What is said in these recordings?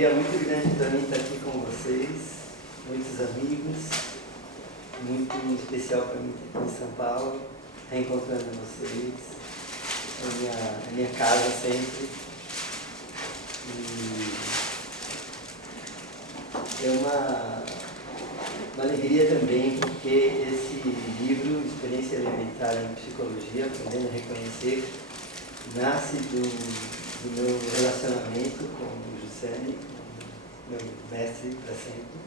alegria muito grande para mim estar aqui com vocês, muitos amigos, muito especial para mim estar aqui em São Paulo, reencontrando vocês, a minha casa sempre. E é uma alegria também, porque esse livro, Experiência Elementar em Psicologia, Aprendendo a Reconhecer, nasce do meu relacionamento com o Jussani, meu mestre para sempre.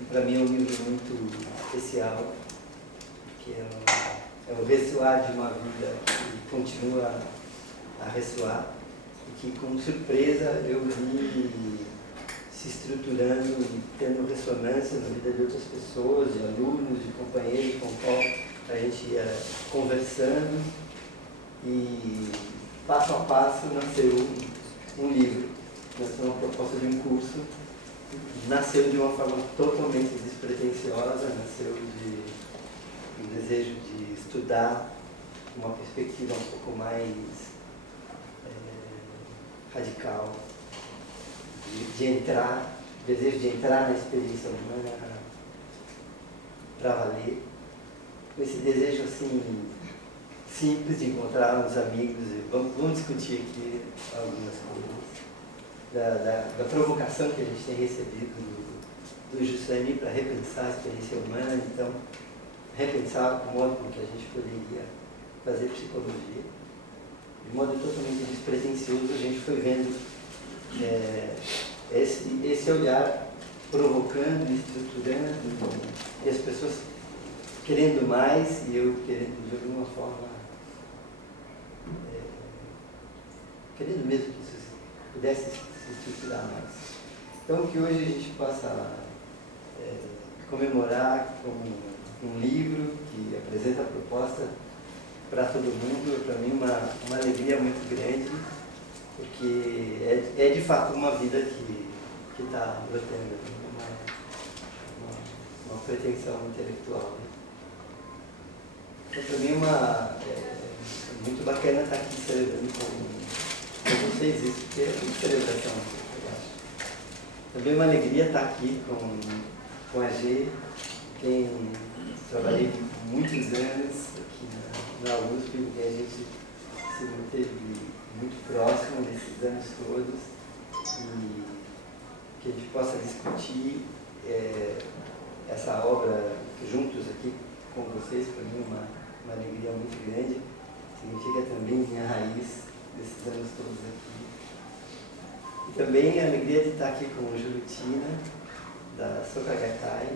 E para mim é um livro muito especial, que é o ressoar de uma vida que continua a ressoar, e que com surpresa eu vi se estruturando e tendo ressonância na vida de outras pessoas, de alunos, de companheiros com o qual a gente ia conversando, e passo a passo nasceu um livro, nasceu uma proposta de um curso, nasceu de uma forma totalmente despretensiosa, nasceu de um desejo de estudar uma perspectiva um pouco mais radical, de entrar, desejo de entrar na experiência humana para valer, com esse desejo assim simples de encontrar uns amigos e vamos discutir aqui algumas coisas da provocação que a gente tem recebido do Jussani para repensar a experiência humana, então repensar o modo com que a gente poderia fazer psicologia. De modo totalmente despretensioso, a gente foi vendo esse olhar provocando, estruturando, e as pessoas querendo mais e eu querendo de alguma forma, querendo mesmo que isso pudesse se estruturar mais. Então que hoje a gente possa comemorar com um livro que apresenta a proposta para todo mundo, para mim uma alegria muito grande, porque é de fato uma vida que está brotando, uma pretensão intelectual. Né? Então, para mim é muito bacana estar aqui celebrando com vocês isso, porque é uma celebração, eu acho. Também é uma alegria estar aqui com a G, quem trabalhei muitos anos aqui na USP, e a gente se manteve muito próximo nesses anos todos, e que a gente possa discutir essa obra juntos aqui com vocês, para mim uma alegria muito grande, significa também minha raiz desses anos todos aqui. E também a alegria de estar aqui com o Jurutina, da Soka Gakkai,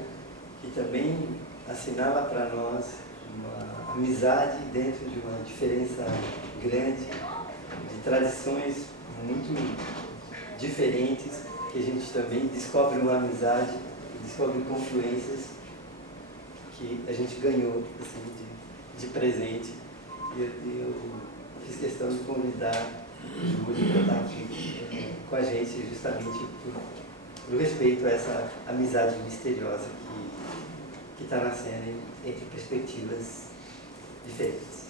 que também assinala para nós uma amizade dentro de uma diferença grande, de tradições muito diferentes, que a gente também descobre uma amizade, descobre confluências que a gente ganhou assim, de presente. E eu fiz questão de convidar o Júlio para estar aqui com a gente, justamente por respeito a essa amizade misteriosa que está nascendo entre perspectivas diferentes.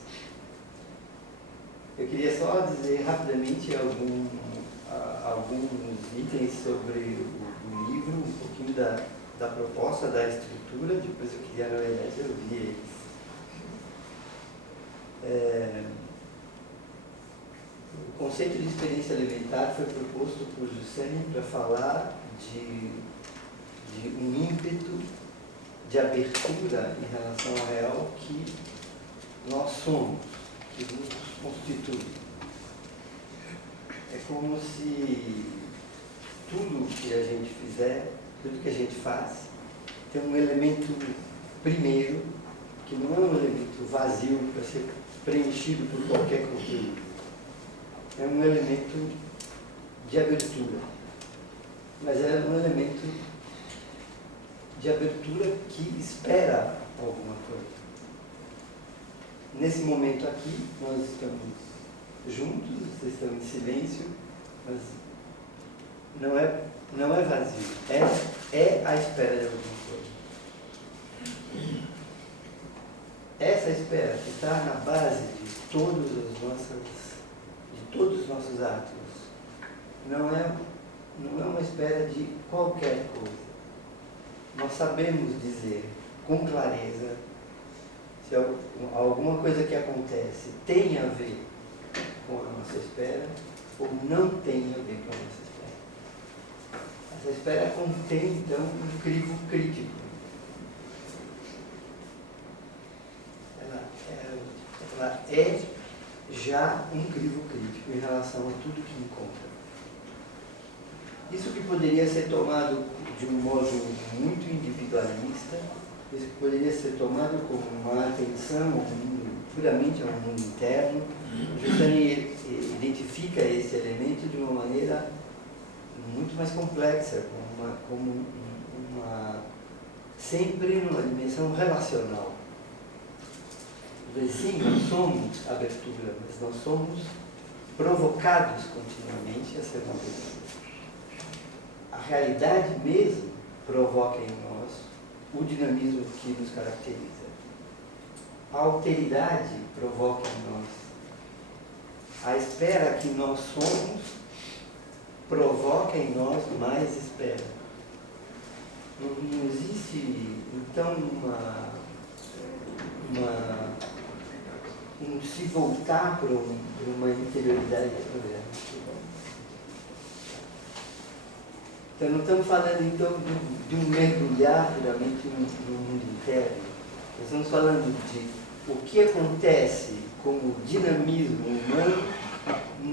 Eu queria só dizer rapidamente alguns itens sobre o livro, um pouquinho da proposta, da estrutura, depois eu queria, na verdade, ouvir eles. O conceito de experiência elementar foi proposto por Jussani para falar de um ímpeto de abertura em relação ao real que nós somos, que nos constitui. É como se tudo que a gente fizer, tudo que a gente faz, tem um elemento primeiro, que não é um elemento vazio para ser preenchido por qualquer conteúdo. É um elemento de abertura, mas é um elemento de abertura que espera alguma coisa. Nesse momento aqui, nós estamos juntos, vocês estão em silêncio, mas não é vazio, é a espera de alguma coisa. Essa espera que está na base de todos os nossos atos não é não é uma espera de qualquer coisa. Nós sabemos dizer com clareza se alguma coisa que acontece tem a ver com a nossa espera ou não tem a ver com a nossa espera. Essa espera contém, então, um crivo crítico. Ela é já um crivo crítico em relação a tudo que encontra. Isso que poderia ser tomado de um modo muito individualista, isso que poderia ser tomado como uma atenção ao mundo, puramente ao mundo interno, Giussani identifica esse elemento de uma maneira muito mais complexa, sempre numa dimensão relacional. Sim, nós somos abertura, mas nós somos provocados continuamente a ser uma abertura. A realidade mesmo provoca em nós o dinamismo que nos caracteriza. A alteridade provoca em nós a espera que nós somos, provoca em nós mais espera. Não existe, então, um se voltar para uma interioridade programa. Então, não estamos falando, então, de um mergulhar puramente no mundo interno. Nós estamos falando de o que acontece como dinamismo humano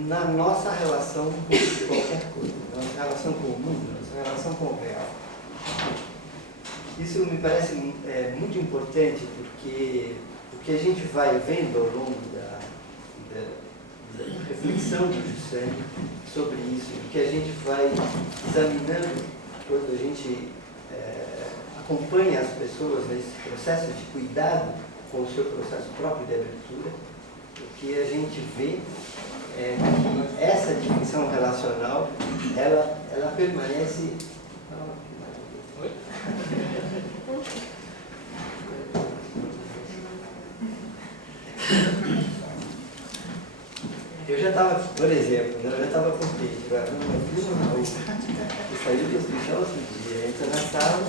na nossa relação com qualquer coisa, na nossa relação com o mundo, na nossa relação com o real. Isso me parece muito importante, porque o que a gente vai vendo ao longo da reflexão do Giussani sobre isso, o que a gente vai examinando quando a gente acompanha as pessoas nesse processo de cuidado com o seu processo próprio de abertura, o que a gente vê é que essa dimensão relacional, ela permanece... Oi? Eu já estava, por exemplo, eu já estava contente. Agora, eu saí do hospital outro dia, entra na sala,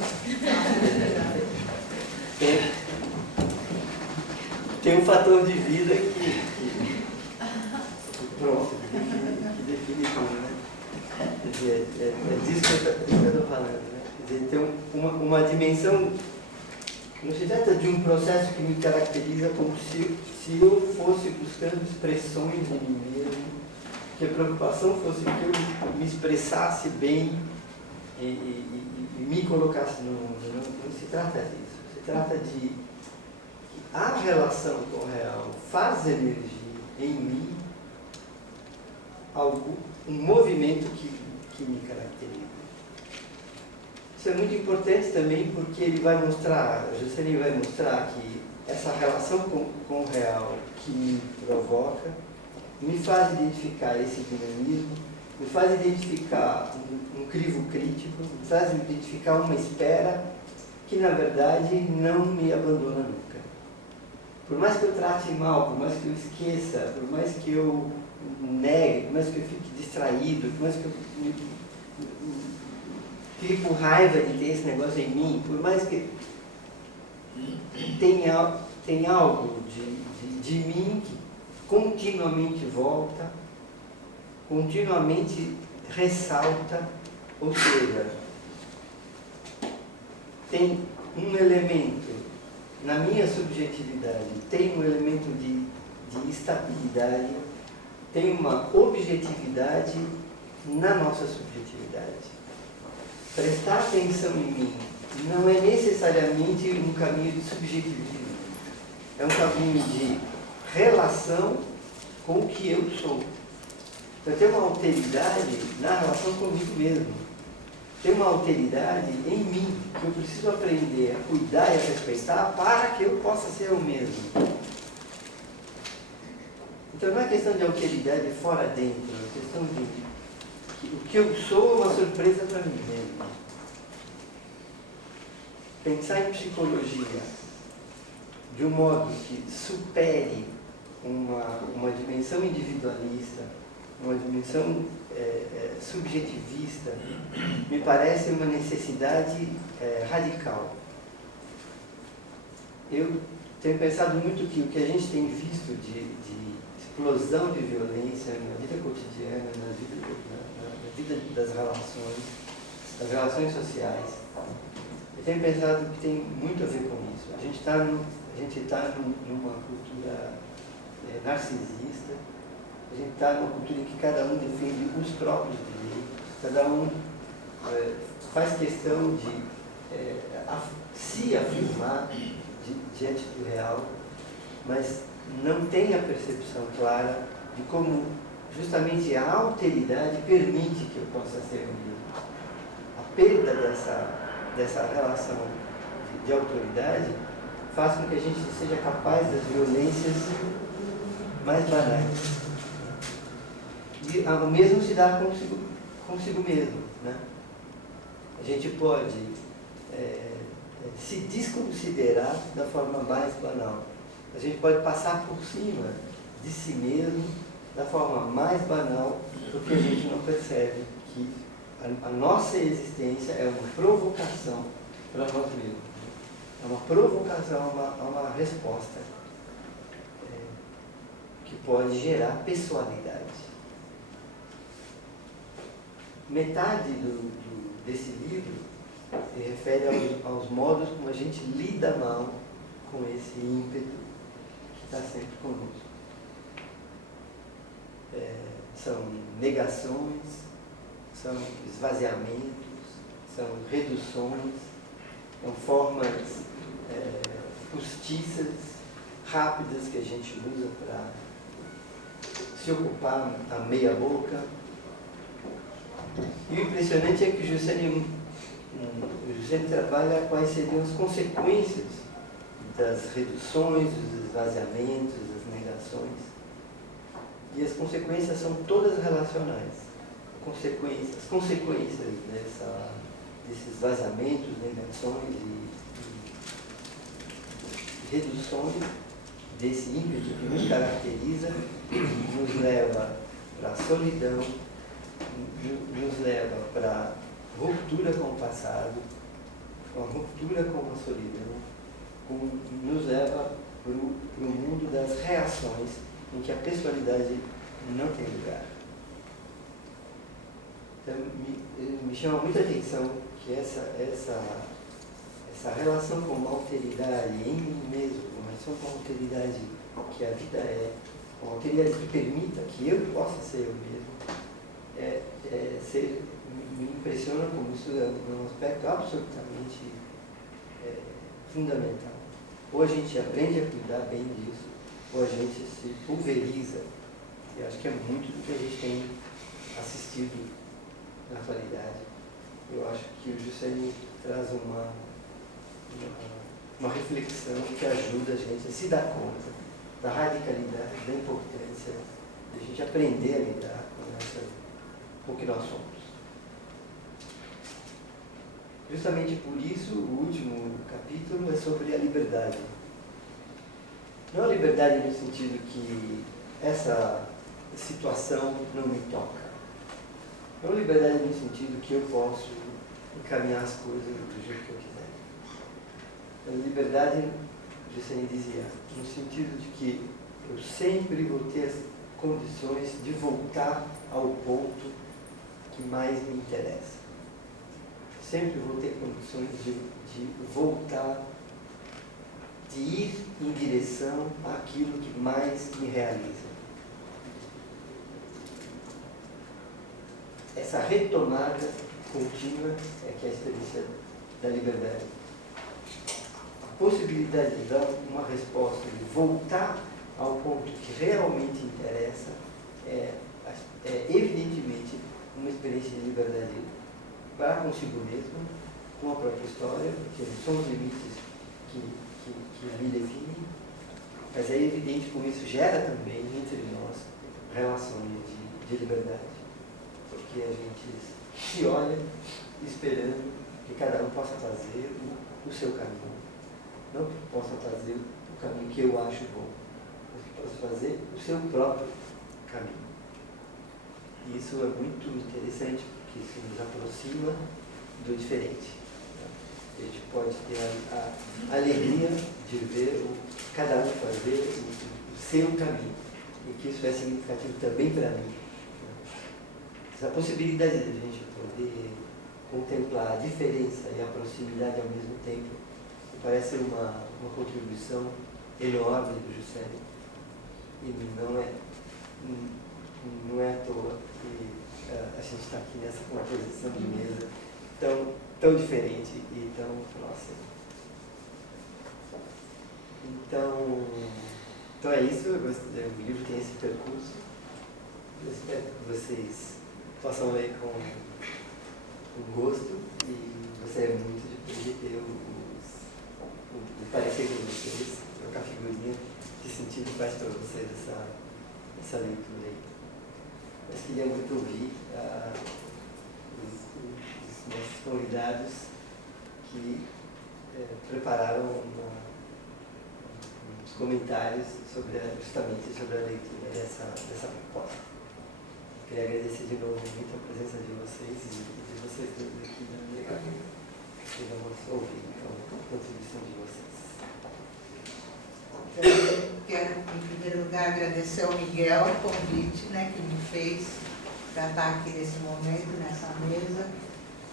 tem um fator de vida que pronto, que define tudo, né? Quer dizer, é disso que eu estou falando, né? Quer dizer, tem uma dimensão. Não se trata de um processo que me caracteriza como se eu fosse buscando expressões de mim mesmo, que a preocupação fosse que eu me expressasse bem e me colocasse no mundo. Não se trata disso. Se trata de que a relação com o real faz emergir em mim um movimento que me caracteriza. Isso é muito importante também porque ele vai mostrar, o Giussani vai mostrar que essa relação com o real que me provoca me faz identificar esse dinamismo, me faz identificar um crivo crítico, me faz identificar uma espera que na verdade não me abandona nunca. Por mais que eu trate mal, por mais que eu esqueça, por mais que eu negue, por mais que eu fique distraído, por mais que eu fique com raiva de ter esse negócio em mim, por mais que tenha algo de mim que continuamente volta, continuamente ressalta, ou seja, tem um elemento na minha subjetividade, tem um elemento de estabilidade, tem uma objetividade na nossa subjetividade. Prestar atenção em mim não é necessariamente um caminho de subjetivismo, é um caminho de relação com o que eu sou. Então tem uma alteridade na relação comigo mesmo, tem uma alteridade em mim, que eu preciso aprender a cuidar e a respeitar para que eu possa ser eu mesmo. Então não é questão de alteridade fora dentro, é questão de o que eu sou é uma surpresa para mim mesmo. Pensar em psicologia de um modo que supere uma dimensão individualista uma dimensão subjetivista, me parece uma necessidade radical. Eu tenho pensado muito que o que a gente tem visto de explosão de violência na vida cotidiana, na vida das relações sociais, eu tenho pensado que tem muito a ver com isso. A gente está numa cultura narcisista, a gente está numa cultura em que cada um defende os próprios direitos, cada um faz questão de se afirmar diante do real, mas não tem a percepção clara de como justamente a alteridade permite que eu possa ser humilde. A perda dessa relação de autoridade faz com que a gente seja capaz das violências mais banais. E o mesmo se dá consigo mesmo, né? A gente pode se desconsiderar da forma mais banal. A gente pode passar por cima de si mesmo da forma mais banal, porque a gente não percebe que a nossa existência é uma provocação para nós mesmos. É uma provocação a uma resposta que pode gerar pessoalidade. Metade desse livro se refere aos modos como a gente lida mal com esse ímpeto que está sempre conosco. São negações, são esvaziamentos, são reduções, são formas postiças, rápidas que a gente usa para se ocupar a meia boca. E o impressionante é que o Juscelino trabalha quais seriam as consequências das reduções, dos esvaziamentos, das negações. E as consequências são todas relacionais. As consequências desses esvaziamentos, negações e reduções desse ímpeto que nos caracteriza, nos leva para a solidão, nos leva para a ruptura com o passado, com a ruptura com a solidão, nos leva para o mundo das reações, em que a pessoalidade não tem lugar. Então, me chama muita atenção que essa relação com a alteridade em mim mesmo, uma relação com a alteridade que a vida com a alteridade que permita que eu possa ser eu mesmo, me impressiona como isso é um aspecto absolutamente fundamental. Ou a gente aprende a cuidar bem disso, ou a gente se pulveriza. E acho que é muito do que a gente tem assistido na atualidade. Eu acho que o Juscelino traz uma reflexão que ajuda a gente a se dar conta da radicalidade, da importância de a gente aprender a lidar com o que nós somos. Justamente por isso, o último capítulo é sobre a liberdade. Não a liberdade no sentido que essa situação não me toca. Não a liberdade no sentido que eu posso encaminhar as coisas do jeito que eu quiser. A liberdade, Juscelino dizia, no sentido de que eu sempre vou ter as condições de voltar ao ponto que mais me interessa. Sempre vou ter condições de voltar, de ir em direção àquilo que mais me realiza. Essa retomada contínua é que é a experiência da liberdade. A possibilidade de dar uma resposta, de voltar ao ponto que realmente interessa, é evidentemente uma experiência de liberdade para consigo mesmo, com a própria história, porque são os limites que me definem, mas é evidente como isso gera também entre nós relações de liberdade, porque a gente se olha esperando que cada um possa fazer o seu caminho, não que possa fazer o caminho que eu acho bom, mas que possa fazer o seu próprio caminho. E isso é muito interessante, porque isso nos aproxima do diferente. A gente pode ter a alegria de ver cada um fazer o seu caminho, e que isso é significativo também para mim. Essa possibilidade de a gente poder contemplar a diferença e a proximidade ao mesmo tempo me parece uma contribuição enorme do Juscelio, e não é à toa que a gente está aqui nessa composição de mesa tão diferente e tão próxima. Então é isso. O livro tem esse percurso. Eu espero que vocês possam ler com gosto, e gostaria muito de poder ter o parecer com vocês, trocar figurinha, que sentido faz para vocês essa leitura aí. Mas queria muito ouvir os nossos convidados que prepararam uns comentários justamente sobre a leitura dessa proposta. Queria agradecer de novo muito a presença de vocês e de vocês todos aqui na minha cabine. E vamos ouvir então a contribuição de vocês. Eu quero, em primeiro lugar, agradecer ao Miguel o convite, né, que me fez para estar aqui nesse momento, nessa mesa,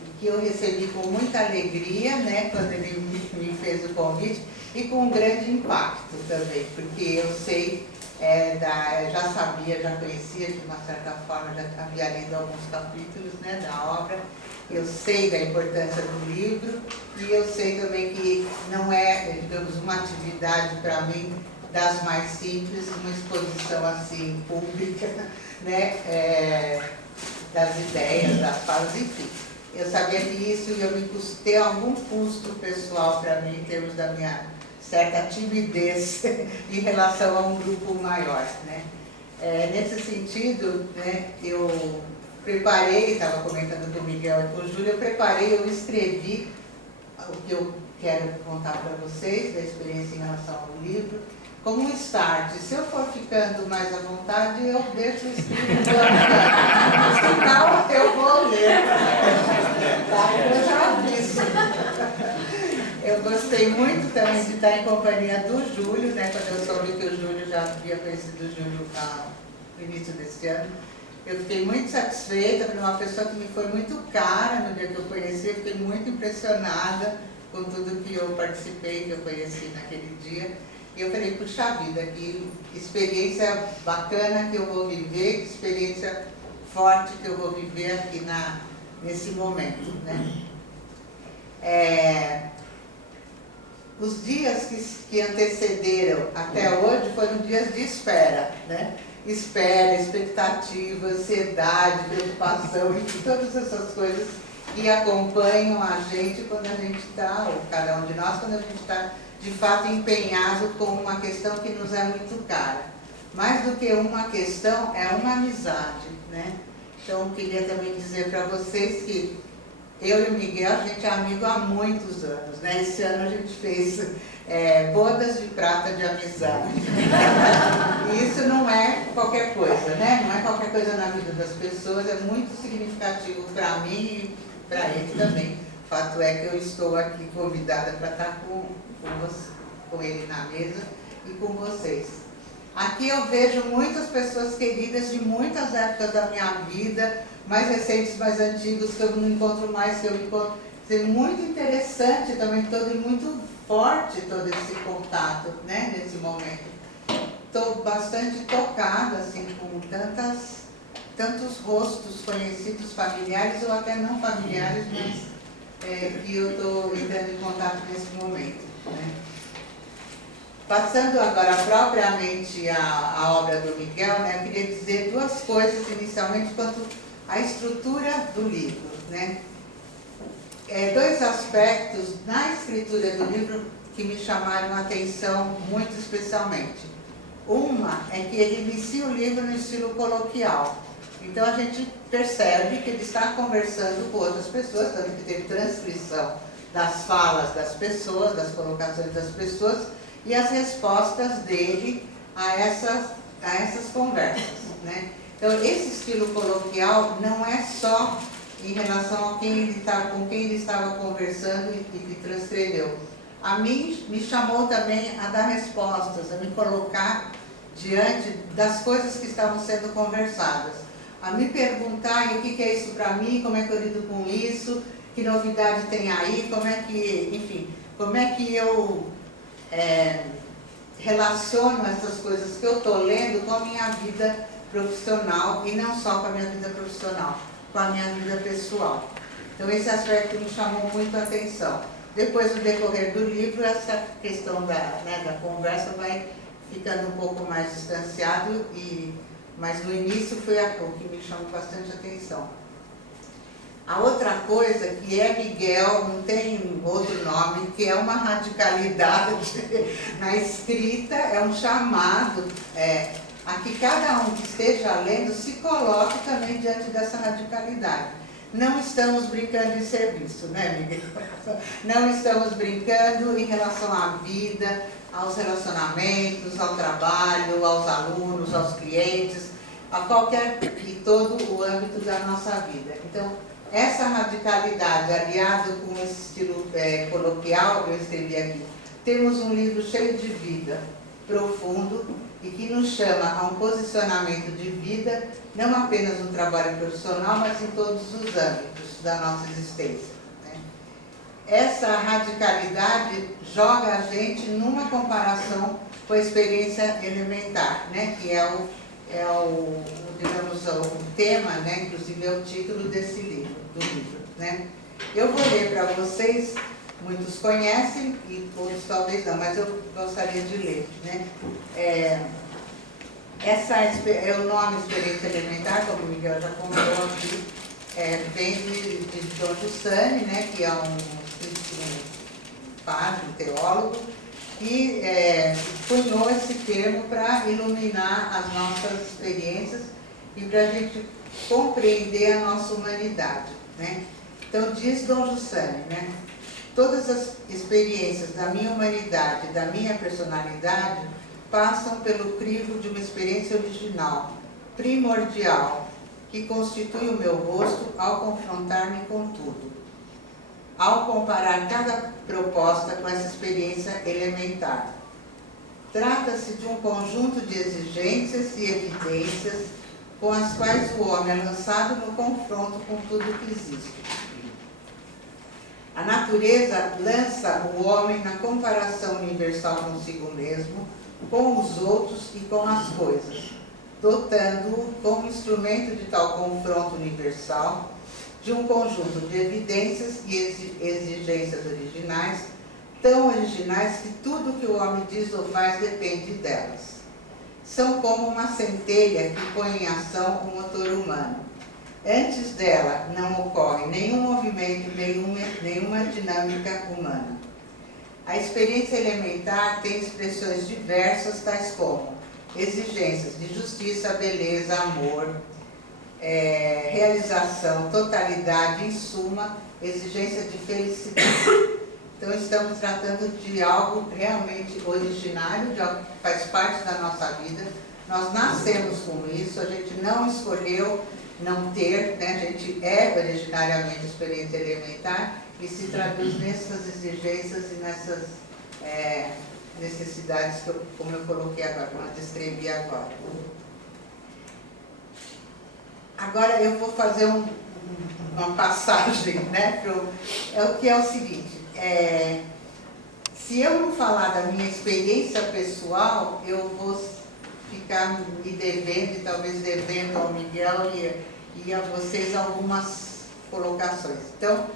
e que eu recebi com muita alegria, né, quando ele me fez o convite, e com um grande impacto também, porque eu sei, já sabia, já conhecia, de uma certa forma, já havia lido alguns capítulos, né, da obra. Eu sei da importância do livro, e eu sei também que não é, digamos, uma atividade para mim das mais simples, uma exposição assim pública, né, das ideias, das falas, enfim. Eu sabia que isso ia me custar algum custo pessoal para mim, em termos da minha certa timidez em relação a um grupo maior, né. Nesse sentido, né, eu preparei, estava comentando com o Miguel e com o Júlio, eu escrevi o que eu quero contar para vocês, da experiência em relação ao livro, como um start. Se eu for ficando mais à vontade, eu deixo o escrito no final, eu vou ler. Tá? Eu já disse. Eu gostei muito também de estar em companhia do Júlio, né? Quando eu soube que o Júlio, já havia conhecido o Júlio no início desse ano. Eu fiquei muito satisfeita, por uma pessoa que me foi muito cara no dia que eu conheci. Eu fiquei muito impressionada com tudo que eu participei, que eu conheci naquele dia. E eu falei, puxa vida, que experiência bacana que eu vou viver, que experiência forte que eu vou viver aqui nesse momento, né? Os dias que antecederam até hoje foram dias de espera, né? Espera, expectativa, ansiedade, preocupação, e todas essas coisas que acompanham a gente quando a gente está, ou cada um de nós, quando a gente está de fato empenhado com uma questão que nos é muito cara. Mais do que uma questão, é uma amizade, né? Então, eu queria também dizer para vocês que eu e o Miguel, a gente é amigo há muitos anos, né? Esse ano a gente fez bodas de prata de amizade. E isso não é qualquer coisa, né? Não é qualquer coisa na vida das pessoas, é muito significativo para mim e para ele também. O fato é que eu estou aqui convidada para estar com ele na mesa e com vocês. Aqui eu vejo muitas pessoas queridas de muitas épocas da minha vida, mais recentes, mais antigos, que eu não encontro mais, que eu encontro. É muito interessante também, muito forte todo esse contato, né, nesse momento. Estou bastante tocada, assim, com tantos rostos conhecidos, familiares ou até não familiares, mas que eu estou entrando em contato nesse momento, né. Passando agora propriamente a obra do Miguel, né, eu queria dizer duas coisas inicialmente quanto à estrutura do livro, né. Dois aspectos na escritura do livro que me chamaram a atenção muito especialmente. Uma é que ele inicia o livro no estilo coloquial. Então a gente percebe que ele está conversando com outras pessoas, tanto que tem transcrição das falas das pessoas, das colocações das pessoas, e as respostas dele a essas conversas, né? Então, esse estilo coloquial não é só em relação a com quem ele estava conversando e que transcreveu. A mim, me chamou também a dar respostas, a me colocar diante das coisas que estavam sendo conversadas. A me perguntar, e o que é isso para mim, como é que eu lido com isso, que novidade tem aí, como é que, enfim, como é que eu relaciono essas coisas que eu estou lendo com a minha vida profissional, e não só com a minha vida profissional, com a minha vida pessoal. Então esse aspecto me chamou muito a atenção. Depois, no decorrer do livro, essa questão da conversa vai ficando um pouco mais distanciado, mas no início foi o que me chamou bastante atenção. A outra coisa que é Miguel, não tem outro nome, que é uma radicalidade na escrita, é um chamado a que cada um que esteja lendo se coloque também diante dessa radicalidade. Não estamos brincando em serviço, né, Miguel? Não estamos brincando em relação à vida, aos relacionamentos, ao trabalho, aos alunos, aos clientes, a qualquer e todo o âmbito da nossa vida. Então, essa radicalidade, aliado com esse estilo coloquial que eu escrevi aqui, temos um livro cheio de vida, profundo, e que nos chama a um posicionamento de vida, não apenas no trabalho profissional, mas em todos os âmbitos da nossa existência. Né? Essa radicalidade joga a gente numa comparação com a experiência elementar, né? Que digamos, o tema, né? Inclusive é o título desse livro, do livro. Né? Eu vou ler para vocês, muitos conhecem e outros talvez não, mas eu gostaria de ler. Né? O nome Experiência Elementar, como o Miguel já comentou aqui, vem de John Giussani, né, que é um padre, um teólogo, que cunhou esse termo para iluminar as nossas experiências e para a gente compreender a nossa humanidade. Né? Então, diz Dom Giussani, né, todas as experiências da minha humanidade, da minha personalidade, passam pelo crivo de uma experiência original, primordial, que constitui o meu rosto ao confrontar-me com tudo. Ao comparar cada proposta com essa experiência elementar. Trata-se de um conjunto de exigências e evidências com as quais o homem é lançado no confronto com tudo que existe. A natureza lança o homem na comparação universal consigo mesmo, com os outros e com as coisas, dotando-o como instrumento de tal confronto universal de um conjunto de evidências e exigências originais, tão originais que tudo que o homem diz ou faz depende delas. São como uma centelha que põe em ação o motor humano. Antes dela não ocorre nenhum movimento, nenhuma dinâmica humana. A experiência elementar tem expressões diversas, tais como exigências de justiça, beleza, amor, realização, totalidade, em suma, exigência de felicidade. Então, estamos tratando de algo realmente originário, de algo que faz parte da nossa vida. Nós nascemos com isso, a gente não escolheu não ter, né? A gente é originariamente experiência elementar e se traduz nessas exigências e nessas necessidades, como eu coloquei agora, como eu descrevi agora. Agora eu vou fazer uma passagem, né, que é o seguinte, se eu não falar da minha experiência pessoal, eu vou ficar me devendo, e talvez devendo ao Miguel e a vocês algumas colocações. Então,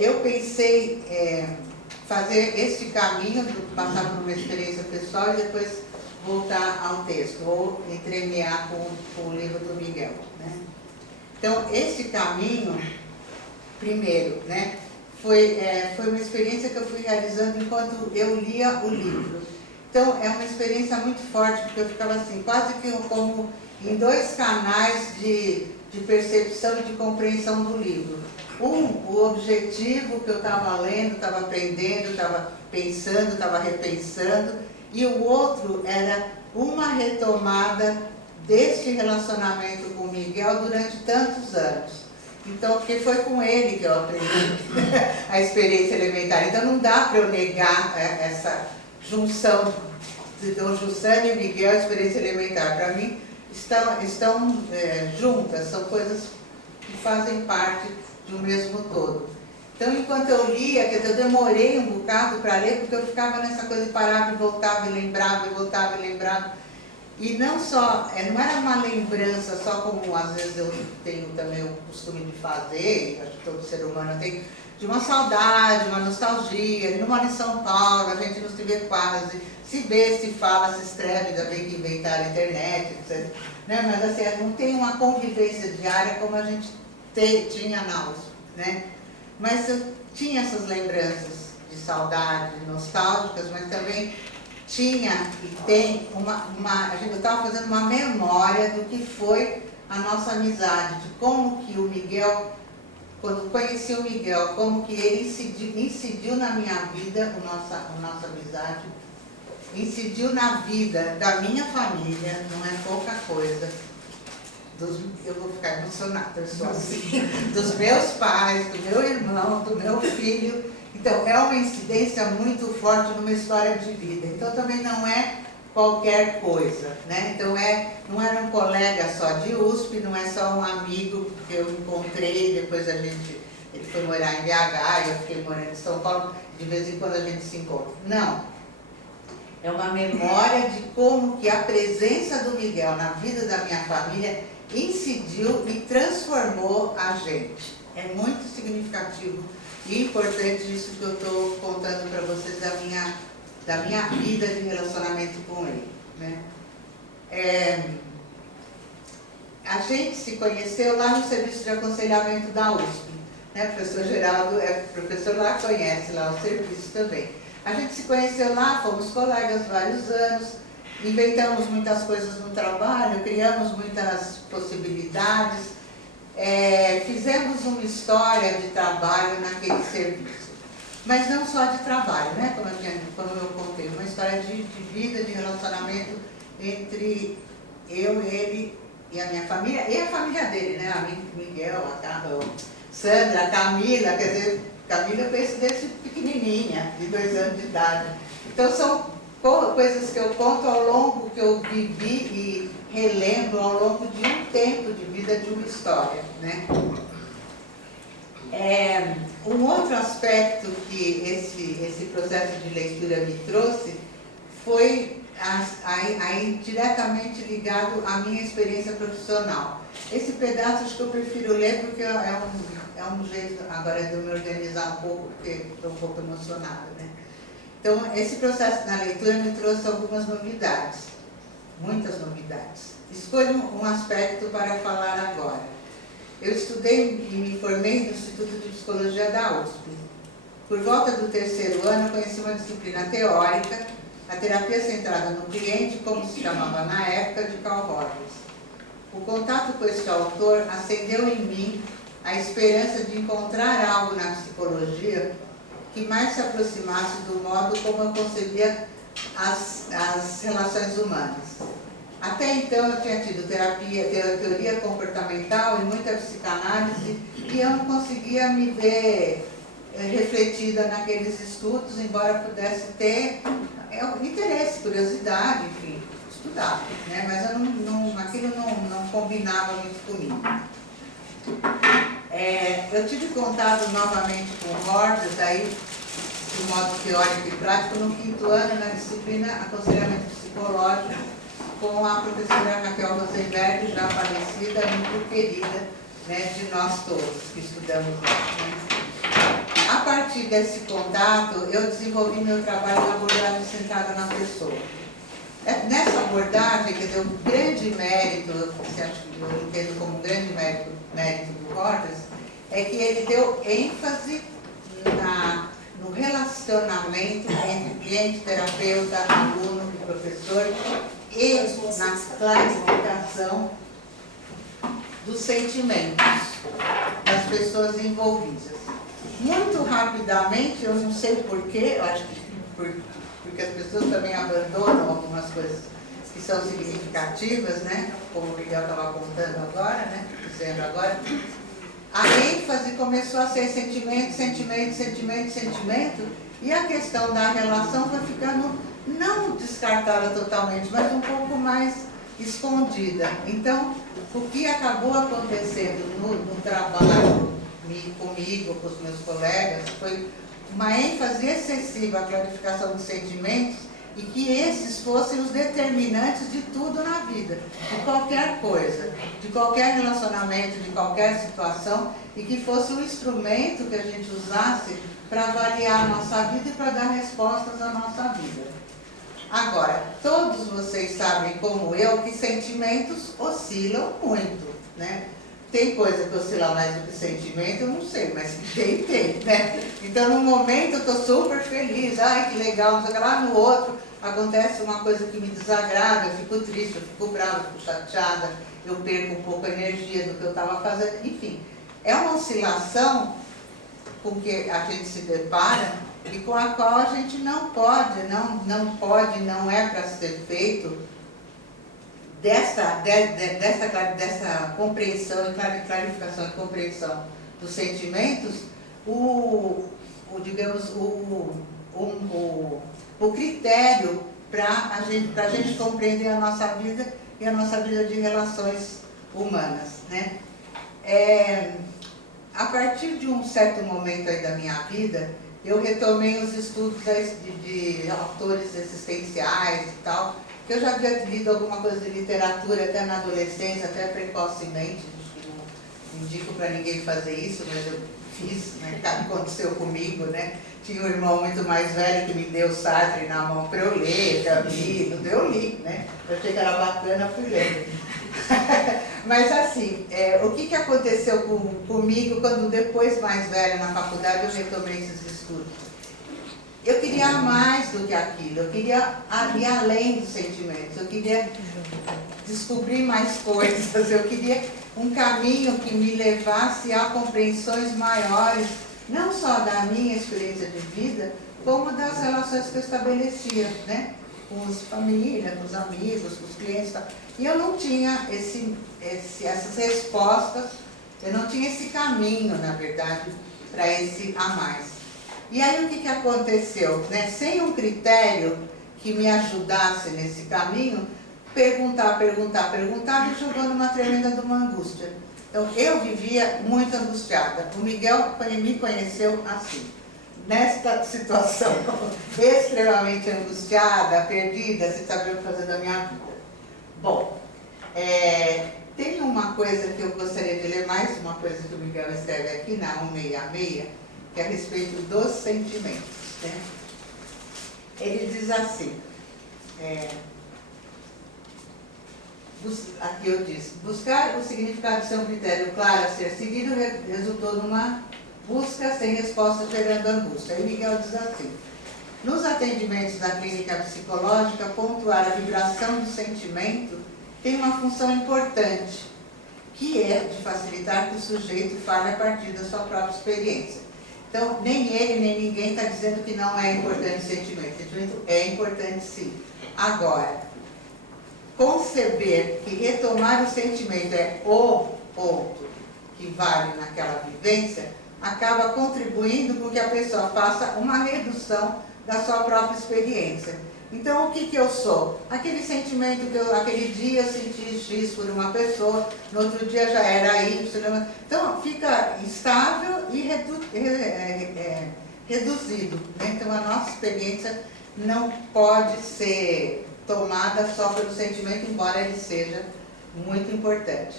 eu pensei fazer este caminho, passar por uma experiência pessoal e depois voltar ao texto, ou entremear com o livro do Miguel. Né? Então, esse caminho, primeiro, né, foi uma experiência que eu fui realizando enquanto eu lia o livro. Então, é uma experiência muito forte, porque eu ficava assim, quase que como em dois canais de percepção e de compreensão do livro. O objetivo que eu estava lendo, estava aprendendo, estava pensando, estava repensando, e o outro era uma retomada deste relacionamento com o Miguel durante tantos anos. Então, porque foi com ele que eu aprendi a experiência elementar. Então, não dá para eu negar essa junção de Dom Jussane e Miguel, experiência elementar. Para mim, estão juntas, são coisas que fazem parte de um mesmo todo. Então, enquanto eu lia, quer dizer, eu demorei um bocado para ler, porque eu ficava nessa coisa de parava e voltava e lembrava, e voltava e lembrava. E não só, não era uma lembrança só como às vezes eu tenho também o costume de fazer, acho que todo ser humano tem, de uma saudade, uma nostalgia. Ele não mora em São Paulo, a gente não se vê quase, se vê, se fala, se escreve, ainda bem que inventaram a internet, etc. Né? Mas assim, não tem uma convivência diária como a gente tinha na USP, né? Mas eu tinha essas lembranças de saudade, nostálgicas, mas também tinha e tem eu estava fazendo uma memória do que foi a nossa amizade, de como que o Miguel, quando conheci o Miguel, como que ele incidiu na minha vida, a nossa amizade, incidiu na vida da minha família, não é pouca coisa. Eu vou ficar emocionada, eu sou assim, dos meus pais, do meu irmão, do meu filho. Então, é uma incidência muito forte numa história de vida. Então, também não é qualquer coisa, né? Então, não era um colega só de USP, não é só um amigo que eu encontrei, depois ele foi morar em BH, eu fiquei morando em São Paulo, de vez em quando a gente se encontra. Não. É uma memória de como que a presença do Miguel na vida da minha família incidiu e transformou a gente. É muito significativo e importante isso que eu estou contando para vocês da minha vida de relacionamento com ele, né? A gente se conheceu lá no serviço de aconselhamento da USP, né? O professor Geraldo professor lá, conhece lá o serviço também. A gente se conheceu lá, fomos colegas vários anos, inventamos muitas coisas no trabalho, criamos muitas possibilidades, fizemos uma história de trabalho naquele serviço. Mas não só de trabalho, né? Como eu contei, uma história de vida, de relacionamento entre eu, ele e a minha família, e a família dele, né? A Miguel, a Sandra, a Camila, quer dizer, Camila eu conheço desde pequenininha, de 2 anos de idade. Então são coisas que eu conto ao longo que eu vivi e relembro ao longo de um tempo de vida, de uma história, né? Um outro aspecto que esse processo de leitura me trouxe foi aí diretamente ligado à minha experiência profissional. Esse pedaço acho que eu prefiro ler porque é um jeito agora de eu me organizar um pouco, porque estou um pouco emocionada, né? Então, esse processo na leitura me trouxe algumas novidades, muitas novidades. Escolho um aspecto para falar agora. Eu estudei e me formei no Instituto de Psicologia da USP. Por volta do 3º ano, conheci uma disciplina teórica, a terapia centrada no cliente, como se chamava na época, de Carl Rogers. O contato com este autor acendeu em mim a esperança de encontrar algo na psicologia que mais se aproximasse do modo como eu concebia as relações humanas. Até então eu tinha tido teoria comportamental e muita psicanálise e eu não conseguia me ver refletida naqueles estudos, embora pudesse ter interesse, curiosidade, enfim, estudar, né? Mas aquilo não combinava muito comigo. Eu tive contato novamente com o Rogers, aí, de modo teórico e prático, no 5º ano, na disciplina Aconselhamento Psicológico, com a professora Raquel Rosenberg, já falecida, muito querida, né, de nós todos que estudamos lá, né? A partir desse contato, eu desenvolvi meu trabalho na abordagem centrada na pessoa. Nessa abordagem, quer dizer, o grande mérito, eu entendo como um grande mérito do Rogers, é que ele deu ênfase no relacionamento entre cliente, terapeuta, aluno e professor e na classificação dos sentimentos das pessoas envolvidas. Muito rapidamente, eu não sei porquê, eu acho que porque as pessoas também abandonam algumas coisas que são significativas, né? Como o Miguel estava contando agora, né? Dizendo agora, a ênfase começou a ser sentimento, sentimento, sentimento, sentimento, e a questão da relação foi ficando não descartada totalmente, mas um pouco mais escondida. Então, o que acabou acontecendo no trabalho comigo, com os meus colegas, foi uma ênfase excessiva à clarificação de sentimentos e que esses fossem os determinantes de tudo na vida, de qualquer coisa, de qualquer relacionamento, de qualquer situação, e que fosse um instrumento que a gente usasse para avaliar a nossa vida e para dar respostas à nossa vida. Agora, todos vocês sabem, como eu, que sentimentos oscilam muito, né? Tem coisa que oscila mais do que sentimento, eu não sei, mas tem, né? Então, num momento eu estou super feliz, ai que legal, não sei o que lá, no outro acontece uma coisa que me desagrada, eu fico triste, eu fico brava, eu fico chateada, eu perco um pouco a energia do que eu estava fazendo, enfim. É uma oscilação com que a gente se depara e com a qual a gente não é para ser feito dessa compreensão, clarificação e compreensão dos sentimentos, o critério para a gente compreender a nossa vida e a nossa vida de relações humanas, né? A partir de um certo momento aí da minha vida, eu retomei os estudos de autores existenciais e tal, que eu já havia lido alguma coisa de literatura até na adolescência, até precocemente, não indico para ninguém fazer isso, mas eu fiz, né? Aconteceu comigo, né? Tinha um irmão muito mais velho que me deu Sartre na mão para eu ler, já li, eu li, né? Eu achei que era bacana, fui ler. Mas assim, o que aconteceu comigo quando depois, mais velha, na faculdade, eu retomei esses estudos? Eu queria mais do que aquilo, eu queria ir além dos sentimentos, eu queria descobrir mais coisas, eu queria um caminho que me levasse a compreensões maiores, não só da minha experiência de vida, como das relações que eu estabelecia, né? Com as famílias, com os amigos, com os clientes. E eu não tinha essas respostas, eu não tinha esse caminho, na verdade, para esse a mais. E aí o que aconteceu? Né? Sem um critério que me ajudasse nesse caminho, perguntar, me jogou numa tremenda de uma angústia. Então eu vivia muito angustiada. O Miguel me conheceu assim, nesta situação, extremamente angustiada, perdida, sem saber o que fazer da minha vida. Bom, tem uma coisa que eu gostaria de ler, mais uma coisa que o Miguel escreve aqui na 166, que é a respeito dos sentimentos, né? Ele diz assim, aqui eu disse, buscar o significado de ser um critério claro a ser seguido resultou numa busca sem resposta gerando angústia. Aí Miguel diz assim, nos atendimentos da clínica psicológica, pontuar a vibração do sentimento tem uma função importante, que é de facilitar que o sujeito fale a partir da sua própria experiência. Então, nem ele, nem ninguém está dizendo que não é importante o sentimento. O sentimento é importante sim. Agora, conceber que retomar o sentimento é o ponto que vale naquela vivência, acaba contribuindo para que a pessoa faça uma redução da sua própria experiência. Então, o que eu sou? Aquele sentimento que aquele dia eu senti X por uma pessoa, no outro dia já era Y. Então, fica estável e reduzido, né? Então, a nossa experiência não pode ser tomada só pelo sentimento, embora ele seja muito importante.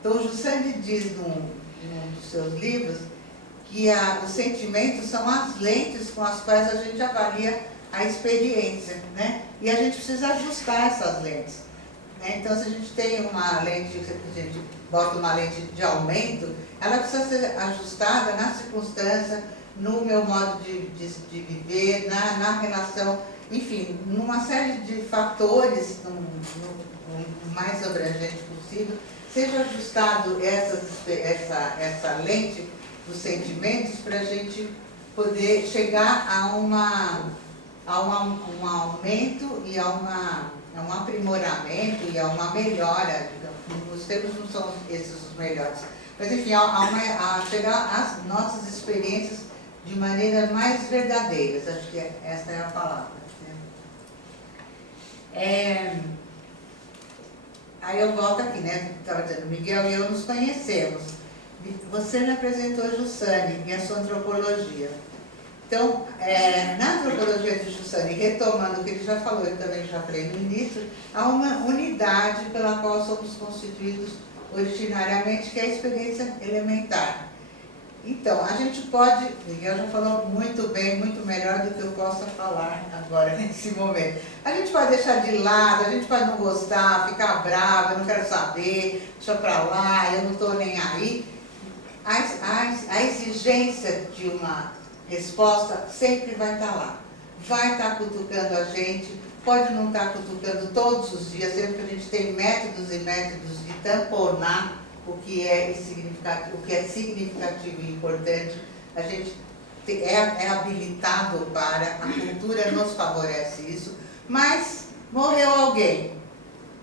Então, o Jussani diz num dos seus livros que os sentimentos são as lentes com as quais a gente avalia a experiência, né? E a gente precisa ajustar essas lentes, né? Então, se a gente tem uma lente, se a gente bota uma lente de aumento, ela precisa ser ajustada na circunstância, no meu modo de viver, na relação, enfim, numa série de fatores, no mais abrangente possível, seja ajustado essa lente dos sentimentos para a gente poder chegar a um aumento e a uma um aprimoramento e é uma melhora, os termos não são esses os melhores, mas enfim, a chegar às nossas experiências de maneiras mais verdadeiras, acho que essa é a palavra. Aí eu volto aqui, né? Estava dizendo, Miguel e eu nos conhecemos. Você me apresentou a Jussane e a sua antropologia. Então, na antropologia de Jussane, retomando o que ele já falou, eu também já falei no início, há uma unidade pela qual somos constituídos originariamente, que é a experiência elementar. Então, a gente pode, Miguel já falou muito bem, muito melhor do que eu possa falar agora, nesse momento. A gente pode deixar de lado, a gente pode não gostar, ficar bravo, eu não quero saber, deixa pra lá, eu não estou nem aí. A exigência de uma resposta sempre vai estar lá. Vai estar cutucando a gente, pode não estar cutucando todos os dias, sempre que a gente tem métodos e métodos de tamponar o que é significativo e importante, a gente é habilitado para, a cultura nos favorece isso, mas morreu alguém,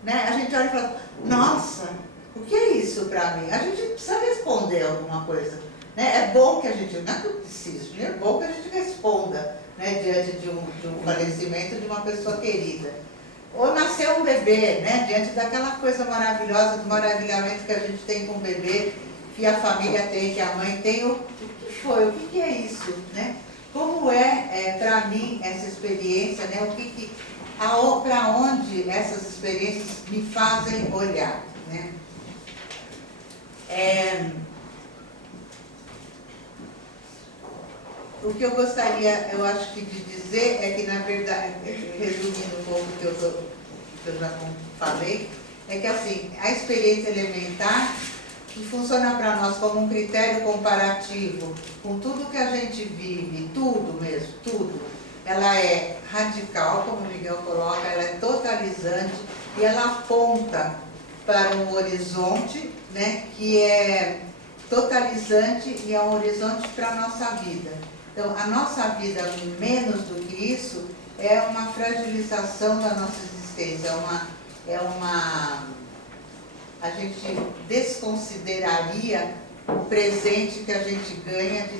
né? A gente olha e fala, nossa, o que é isso para mim? A gente precisa responder alguma coisa, né? É bom que a gente, não é que eu preciso, é bom que a gente responda, né, diante de um falecimento de uma pessoa querida. Ou nasceu um bebê, né? Diante daquela coisa maravilhosa, do maravilhamento que a gente tem com o bebê, que a família tem, que a mãe tem, o que foi? O que é isso, né? Como para mim essa experiência, né? Para onde essas experiências me fazem olhar, né? O que eu gostaria, eu acho que de dizer é que, na verdade, resumindo um pouco o que eu já falei, é que assim, a experiência elementar, que funciona para nós como um critério comparativo com tudo que a gente vive, tudo mesmo, tudo, ela é radical, como o Miguel coloca, ela é totalizante e ela aponta para um horizonte, né, que é totalizante e é um horizonte para a nossa vida. Então, a nossa vida, menos do que isso, é uma fragilização da nossa existência, a gente desconsideraria o presente que a gente ganha de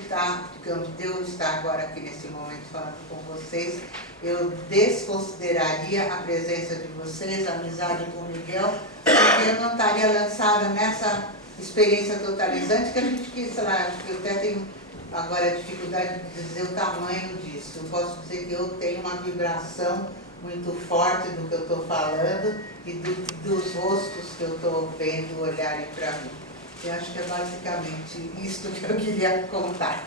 eu estar agora aqui nesse momento falando com vocês, eu desconsideraria a presença de vocês, a amizade com o Miguel, porque eu não estaria lançada nessa experiência totalizante que a gente quis, sei lá, acho que eu até tenho agora dificuldade de dizer o tamanho disso. Eu posso dizer que eu tenho uma vibração muito forte do que eu estou falando e dos rostos que eu estou vendo olharem para mim. Eu acho que é basicamente isso que eu queria contar.